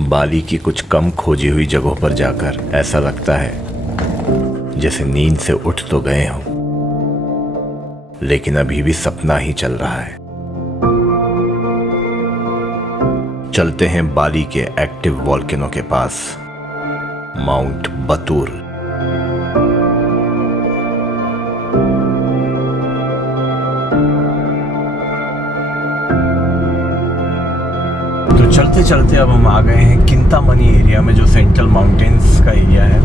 बाली की कुछ कम खोजी हुई जगहों पर जाकर ऐसा लगता है जैसे नींद से उठ तो गए हों, लेकिन अभी भी सपना ही चल रहा है। चलते हैं बाली के एक्टिव वॉल्केनो के पास, माउंट बतूर। तो चलते चलते अब हम आ गए हैं किंतामनी एरिया में, जो सेंट्रल माउंटेन्स का एरिया है।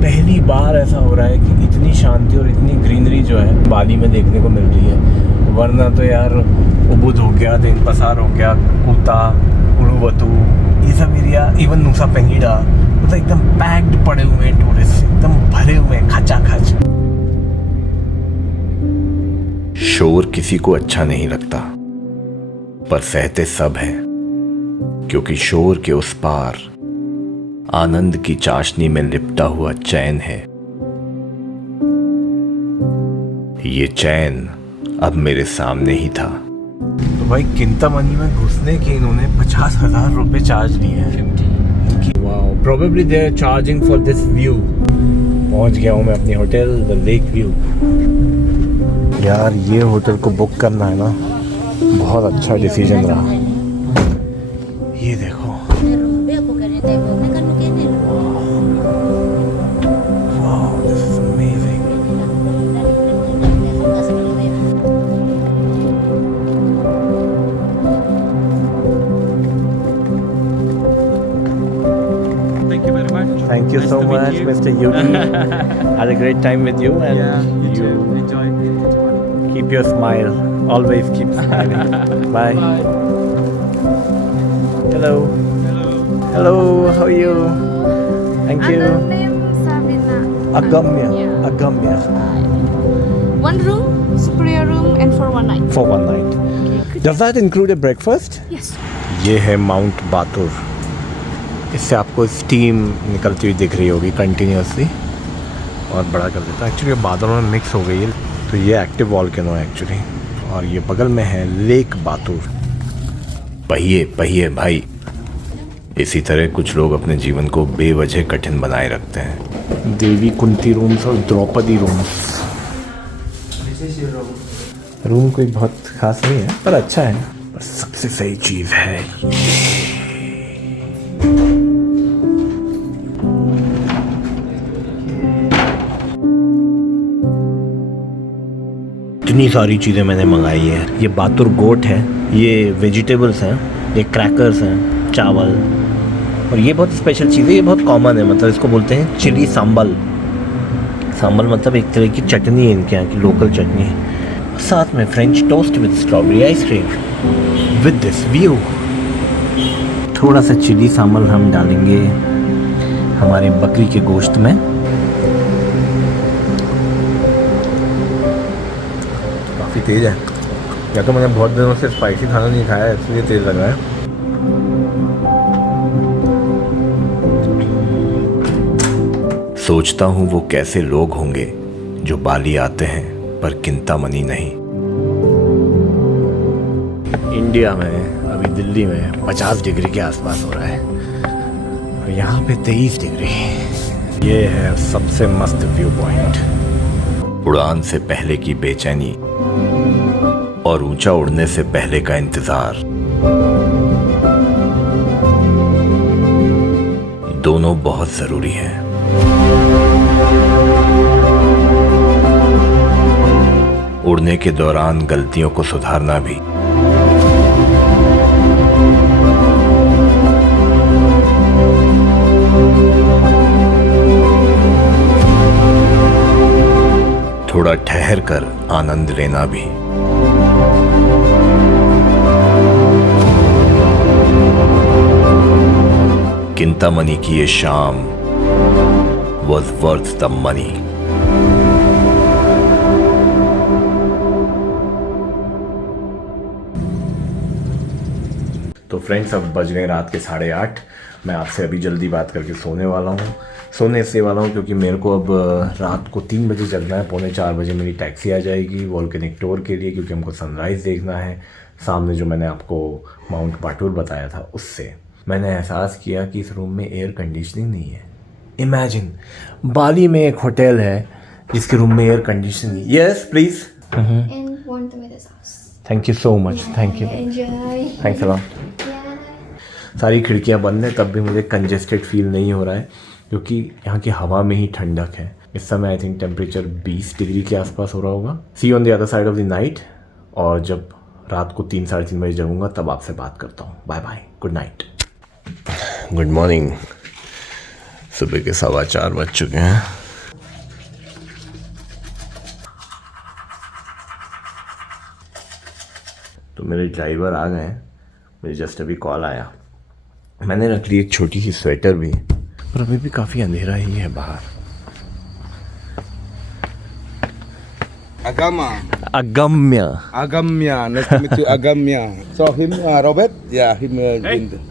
पहली बार ऐसा हो रहा है कि इतनी शांति और इतनी ग्रीनरी जो है बाली में देखने को मिल रही है। वरना तो यार उबुद हो गया, देनपसार हो गया, कुता, उलुवतू, ये सब एरिया, इवन नुसा पेंगिडा, मतलब एकदम पैक्ड पड़े हुए हैं टूरिस्ट, एकदम भरे हुए हैं खचाखच। शोर किसी को अच्छा नहीं लगता, पर सहते सब हैं, क्योंकि शोर के उस पार आनंद की चाशनी में लिपटा हुआ चैन है। ये चैन अब मेरे सामने ही था। तो भाई किंतामनी में घुसने के इन्होंने 50,000 रुपए चार्ज लिए हैं। Wow, probably they are charging for this view. पहुंच गया हूं मैं अपनी होटल द लेक व्यू। यार ये होटल को बुक करना है ना, बहुत अच्छा डिसीजन रहा। ये देखो, wow, this is amazing. Thank you very much. Thank you Nice so to meet much, you. Mr. Yuki. Had a great time with you, and Yeah, you you too. Enjoy. keep your smile. Always keep smiling. Bye. Bye. Hello. Hello. Hello. How are you? Thank you. And the name Sabina. Agamya. Yeah. Agamya. One room, superior room, and for one night. For one night. Does that include a breakfast? Yes. ये है mount बातुर। इससे आपको steam निकलती हुई दिख रही होगी continuously. और बड़ा कर देता है। एक्चुअली बादलों में मिक्स हो गई है। तो ये एक्टिव वॉल्केनो है एक्चुअली, और ये बगल में है लेक बातुर। पहिए पहिए भाई, इसी तरह कुछ लोग अपने जीवन को बेवजह कठिन बनाए रखते हैं। देवी कुंती रूम्स और द्रौपदी रूम्स। रूम कोई बहुत खास नहीं है, पर अच्छा है। पर सबसे सही चीज है इतनी सारी चीज़ें मैंने मंगाई है। ये बातुर गोट है, ये वेजिटेबल्स हैं, ये क्रैकर्स हैं, चावल, और ये बहुत स्पेशल चीज़ है। ये बहुत कॉमन है, मतलब इसको बोलते हैं चिली सांबल। सांबल मतलब एक तरह की चटनी है, इनके यहाँ की लोकल चटनी है। साथ में French toast with strawberry ice cream with this view. थोड़ा सा चिली सांबल हम डालेंगे हमारे बकरी के गोश्त में। काफ़ी तेज़ है, या तो मैंने बहुत दिनों से स्पाइसी खाना नहीं खाया, इसलिए तेज़ लग रहा है। सोचता हूँ वो कैसे लोग होंगे जो बाली आते हैं पर किंतामनी नहीं। इंडिया में अभी दिल्ली में 50 डिग्री के आसपास हो रहा है, और यहाँ पे 23 डिग्री। ये है सबसे मस्त व्यू पॉइंट। उड़ान से पहले की बेचैनी और ऊंचा उड़ने से पहले का इंतजार, दोनों बहुत जरूरी हैं। उड़ने के दौरान गलतियों को सुधारना भी। थोड़ा ठहर कर आनंद लेना भी। किंतामनी की ये शाम was worth the money। तो फ्रेंड्स, अब बज गए रात के 8:30। मैं आपसे अभी जल्दी बात करके सोने वाला हूँ। सोने इसलिए वाला हूँ क्योंकि मेरे को अब रात को 3 बजे जगना है। 3:45 बजे मेरी टैक्सी आ जाएगी वॉल्केनिक टूर के लिए, क्योंकि हमको सनराइज़ देखना है सामने, जो मैंने आपको माउंट बाटूर बताया था उससे। मैंने एहसास किया कि इस रूम में एयर कंडीशनिंग नहीं है। इमेजिन, बाली में एक होटल है जिसके रूम में air conditioning. Yes please. And one tomato sauce. Thank you so much, thank you, Enjoy. Thanks a lot. Yeah. सारी खिड़कियां बंद हैं तब भी मुझे कंजेस्टेड फील नहीं हो रहा है क्योंकि यहाँ की हवा में ही ठंडक है। इस समय आई थिंक टेम्परेचर 20 डिग्री के आसपास हो रहा होगा। See on the other side of the night. और जब रात को 3 साढ़े 3 बजे जगूंगा तब आपसे बात करता हूँ। Bye bye, good night. Good morning. सुबह के 4:15 बज चुके हैं। तो मेरे ड्राइवर आ गए हैं, मुझे जस्ट अभी कॉल आया। मैंने रख ली एक छोटी सी स्वेटर भी, पर अभी भी काफ़ी अंधेरा ही है बाहर। Agama. अगम्य। Agamya. Nice to meet you, Agamya. So him, Robert? Yeah, him.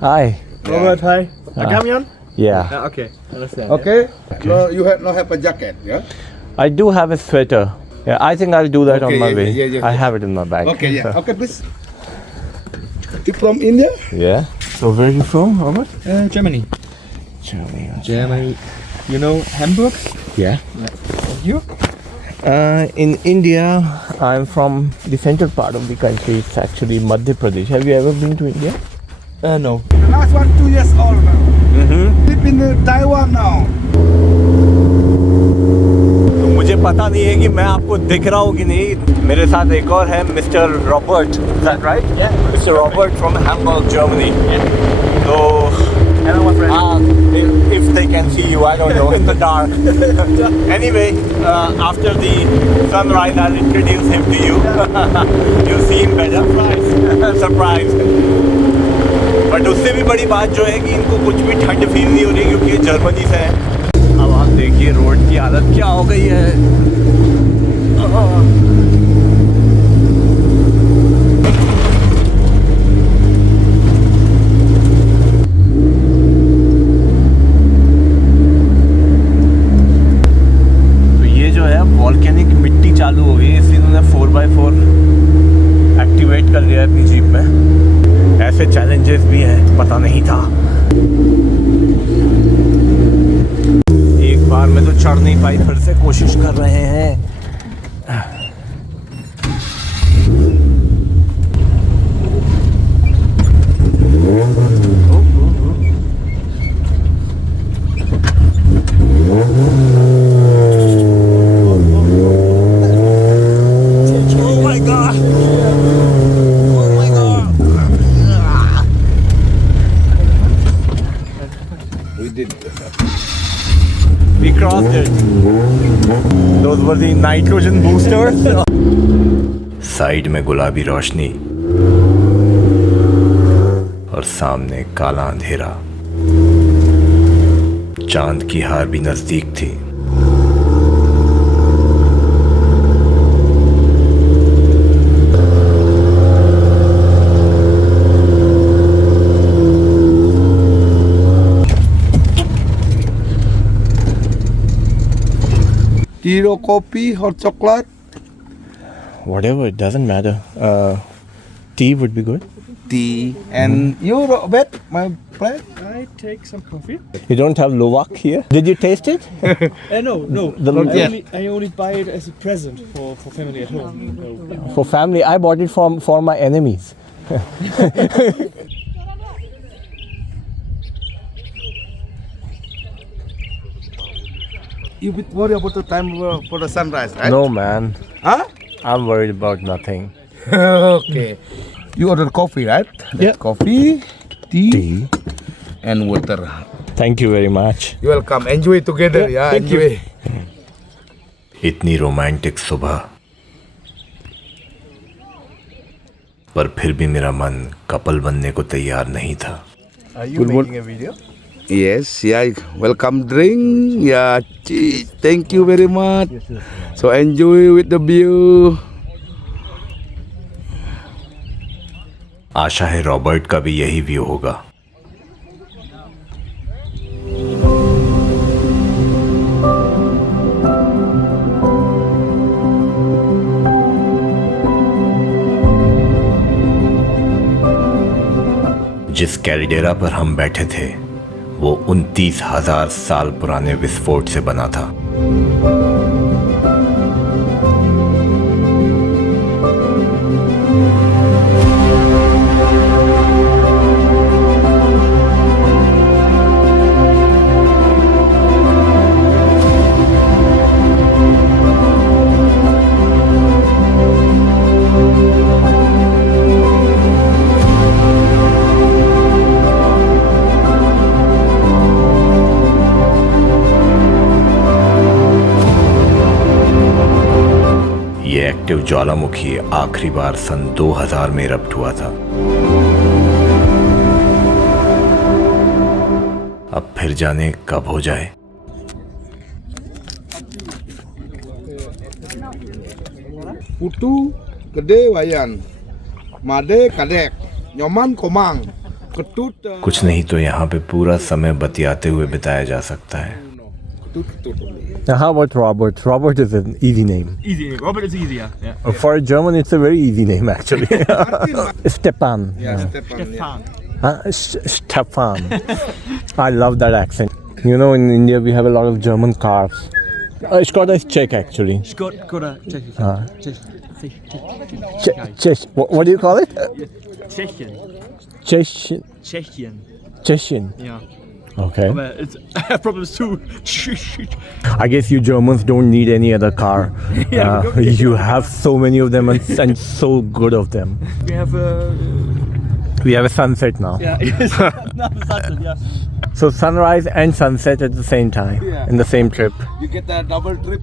Hi. Robert, hi. Agamian? या Okay, understand. Okay. No, you have a jacket, yeah? I do have a sweater. Yeah, I think I'll do that Okay, on my yeah, way. yeah, I yeah. have it in my bag. Okay, yeah. Okay, please. You from India? Yeah. So where are you from, Robert? Germany. Germany. Germany. You know Hamburg? Yeah. You? In India, I'm from the central part of the country. It's actually Madhya Pradesh. Have you ever been to India? No. The last one, 2 years old now. Live in Taiwan now. तो मुझे पता नहीं है कि मैं आपको दिख रहा हूँ कि नहीं। मेरे साथ एक और है, mister Robert. Is that right? Yeah. Mr. Robert from Hamburg, Germany. So, Hello, my friend. if they can see you, I don't know, in the dark. Anyway, after the sunrise, I'll introduce him to you. You'll see him better. Surprise. But उससे भी बड़ी बात जो है कि इनको कुछ भी ठंड फील नहीं हो रही क्योंकि ये जर्मनी से है। अब आप देखिए रोड की हालत क्या हो गई है। तो ये जो है वॉल्केनिक मिट्टी चालू हो गई है, इसलिए इन्होंने 4x4 एक्टिवेट कर लिया है अपनी जीप में। ऐसे चैलेंजेस भी हैं, पता नहीं था। एक बार में तो चढ़ नहीं पाई, फिर से कोशिश कर रहे हैं। Oh my God! Oh my God! We did. We crossed it. Those were the nitrogen boosters. Side में गुलाबी रोशनी और सामने काला अंधेरा। चांद की हार भी नजदीक थी। Tea or coffee, hot chocolate? Whatever, it doesn't matter. Tea would be good. Tea. And you, Robert, my friend? I take some coffee. You don't have Luwak here? Did you taste it? No. I only buy it as a present for family at home. No. For family, I bought it for my enemies. You bit worried about the time for the sunrise, right? No, man. Huh? I'm worried about nothing. Okay. You ordered coffee, right? Yeah. Coffee, tea, Tea. and water. Thank you very much. You're welcome. Enjoy together. Yeah, thank you. enjoy. इतनी romantic सुबह, पर फिर भी मेरा मन couple बनने को तैयार नहीं था। Are you making a video? Yes, yeah. Welcome drink. Yeah, cheese. Thank you very much. So enjoy with the view. आशा है रॉबर्ट का भी यही व्यू होगा। जिस कैलिडेरा पर हम बैठे थे वो 29,000 साल पुराने विस्फोट से बना था। ये एक्टिव ज्वालामुखी आखिरी बार सन 2000 में इरप्ट हुआ था। अब फिर जाने कब हो जाए। Putu gede wayan, made kadek, nyoman komang, ketut. कुछ नहीं तो यहाँ पे पूरा समय बतियाते हुए बिताया जा सकता है। How about Robert? Robert is an easy name. Easy. Robert is easier. Yeah. For a German, it's a very easy name actually. Stepan. Ya, Stepan. Ya. Stefan. I love that accent. You know, in India we have a lot of German cars. Skoda is Czech actually. Skoda, Czech. What do you call it? Tschechien. Chechen. Tschechien. Chechen. Yeah. Okay. But it's, I have problems too. I guess you Germans don't need any other car. Yeah, we don't need You have so many of them and so good of them. We have We have a sunset now. yeah, yes. Not the sunset, yeah. So sunrise and sunset at the same time Yeah. in the same trip. You get a double trip.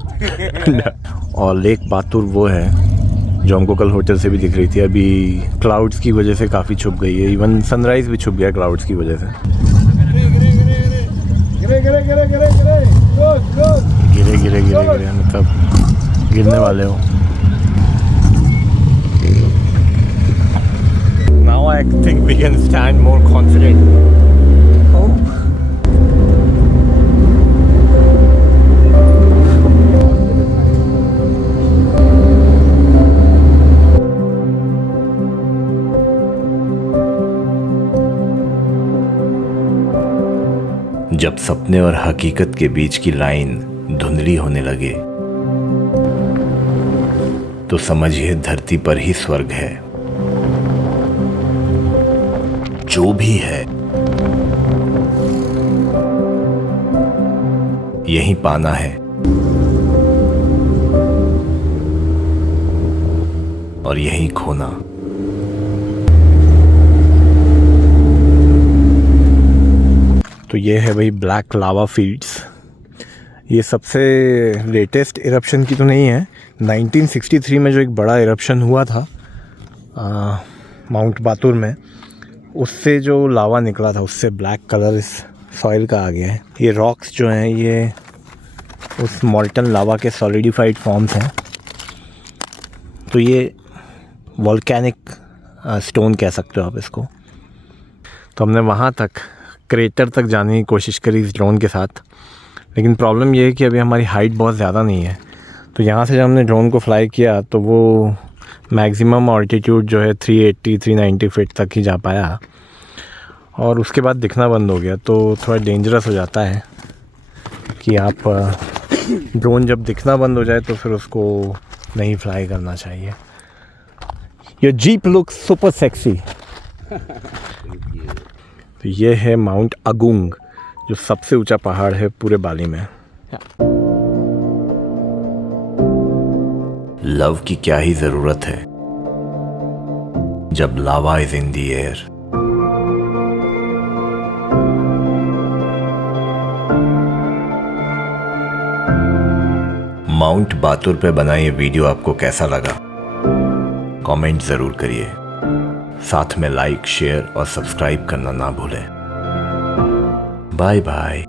और lake बातुर वो है जो हमको कल hotel से भी दिख रही थी। अभी क्लाउड्स की वजह से काफ़ी छुप गई है। इवन सनराइज भी छुप गया क्लाउड्स की वजह से। गिरे मतलब गिरने वाले हो। Now I think we can stand more confident. जब सपने और हकीकत के बीच की लाइन धुंधली होने लगे तो समझिए धरती पर ही स्वर्ग है। जो भी है यही पाना है और यही खोना। तो ये है भाई ब्लैक लावा फील्ड्स। ये सबसे लेटेस्ट इरप्शन की तो नहीं है। 1963 में जो एक बड़ा इरप्शन हुआ था माउंट बातुर में, उससे जो लावा निकला था उससे ब्लैक कलर इस सॉइल का आ गया है। ये रॉक्स जो हैं ये उस मॉल्टन लावा के सॉलिडिफाइड फॉर्म्स हैं। तो ये वॉल्केनिक स्टोन कह सकते हो आप इसको। तो हमने वहाँ तक क्रेटर तक जाने की कोशिश करी इस ड्रोन के साथ, लेकिन प्रॉब्लम ये है कि अभी हमारी हाइट बहुत ज़्यादा नहीं है। तो यहाँ से जब हमने ड्रोन को फ्लाई किया तो वो मैक्सिमम ऑल्टीट्यूड जो है 380-390 फीट तक ही जा पाया और उसके बाद दिखना बंद हो गया। तो थोड़ा डेंजरस हो जाता है कि आप ड्रोन जब दिखना बंद हो जाए तो फिर उसको नहीं फ्लाई करना चाहिए। Your jeep looks super sexy. तो ये है माउंट अगुंग जो सबसे ऊंचा पहाड़ है पूरे बाली में। लव की क्या ही जरूरत है जब lava is in the air. Mount Batur पे बना ये वीडियो आपको कैसा लगा कमेंट जरूर करिए। साथ में लाइक शेयर और सब्सक्राइब करना ना भूलें। Bye bye.